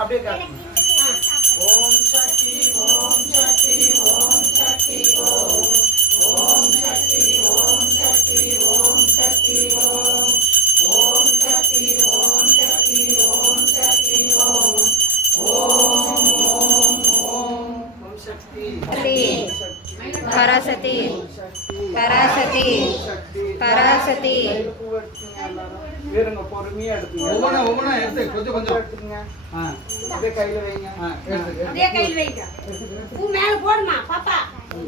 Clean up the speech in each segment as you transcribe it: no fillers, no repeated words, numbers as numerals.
அப்படியே காட்டுங்க. ஓம் சக்தி ஓம் சக்தி ஓம் சக்தி ஓம் ஓம் சக்தி ஓம் சக்தி ஓம் சக்தி ஓம் ஓம் சக்தி ஓம் சக்தி ஓம் சக்தி ஓம் ஓம் ஓம் ஓம் ஓம் சக்தி பராசக்தி பராசக்தி பராசக்தி. வீரங்க பொறுமையா எடுத்துங்க. ஒவ்வொன்றா எடுத்து கொஞ்சம் கொஞ்சம் எடுத்துங்க. அப்படியே கையில வைங்க. அப்படியே கையில் வைங்க. பூ மேல போடுமா பாப்பா.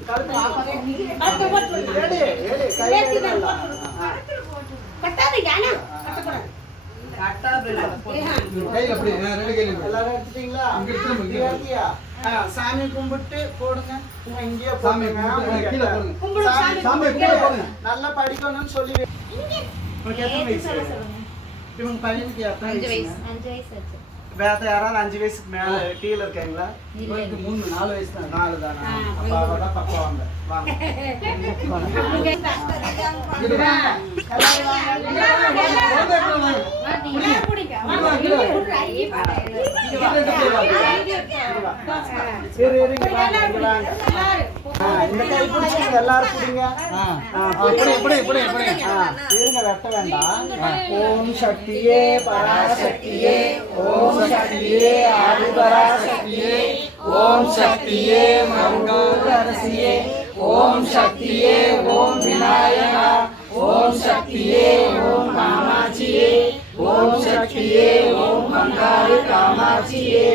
கழுத்து கழுத்து போட்டுடுமா. ஏடி ஏடி கையில கட்டாதீங்க அண்ணா. கட்டக்கூடாது. கையில் அப்படி ரெண்டு கையில் எல்லாரும் எடுத்துட்டீங்களா? இங்க எடுத்துட்டு இங்க எடுத்தியா? சாமி கும்பிட்டு போடுங்க. இங்கேயே சாமி போடுங்க. கீழே போடுங்க. கும்பிடு சாமி. சாமி கீழே போடுங்க. நல்லா படிக்கணும்னு சொல்லி உனக்கு எத்தனை வயசு? இவங்க பையனுக்கு எத்தனை 5 வயசு? வயசு. 5 வயசு ஆச்சு. வேற யாராவது 5 வயசுக்கு மேல கீழே இருக்காங்களா? இவருக்கு 3 4 வயசு தான். 4 தானா? அப்ப அவதான் பக்கம் வாங்க. வாங்க. இங்க இங்கிட்டு வாங்க. எல்லாரும் வாங்க. எல்லாரும் குடிங்க. இரு இரு இங்க வாங்க. இங்க வாங்க. இந்த கை பிடிச்சிங்க எல்லாரும் பிடிங்க. இப்படி இருங்க வெட்ட வேண்டாம். ஓம் சக்தியே பராசக்தியே ஓம் சக்தியே ஆதிபராசக்தியே ஓம் சக்தியே மங்களரசியே ஓம் சக்தியே ஓம் விநாயகா ஓம் சக்தியே ஓம் காமாட்சியே ஓம் சக்தியே ஓம் பங்காரு காமாட்சியே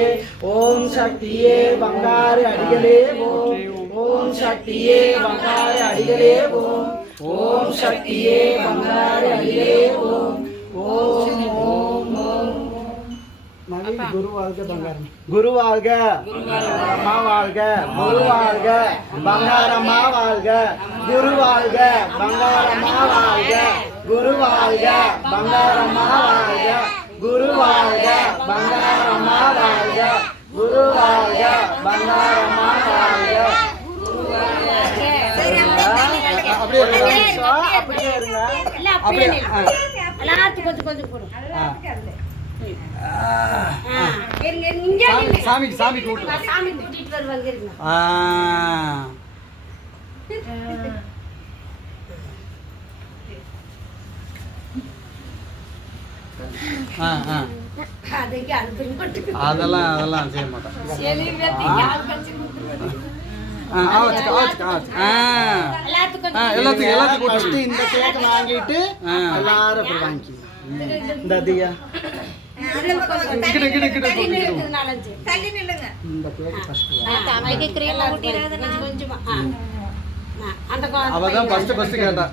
ஓம் சக்தியே பங்காரு அடிகளே ஓம் ஓம் சக்தியே பங்காரு அடிகளே ஓம் ஓம் சக்தியே பங்காரு அடிகளே ஓம் ஓம் ஓம் ஓம். குரு வாழ்க பங்காரம். குரு வாழ்க அம்மா வாழ்க குரு வாழ்க பங்காரம்மா வாழ்க குரு வாழ்க பங்காரம்மா வாழ்க குரு வாழ்க பங்காரம்மா வாழ்க குரு வாழ்க பங்காரம்மா வாழ்க குரு வாழ்க பங்காரம்மா வாழ்க. அப்படியே இருங்க. அப்படியே எல்லாத்துக்கும் கொஞ்சம் கொஞ்சம் போடும். சாமிக்கு சாமி கூட்டு. சாமி கூட்டிட்டு வருவாங்க இருங்க. அதுக்கு அனுப்பி போட்டு அதெல்லாம் செய்ய மாட்டேன். எல்லாத்துக்கும் ஃபர்ஸ்ட் இந்த கேக் வாங்கிட்டு எல்லாரும் அப்படி வாங்கிக்கோங்க. இந்த அதிகா இந்த கேக் ஃபர்ஸ்ட் அவதான் ஃபர்ஸ்ட் கேட்டா.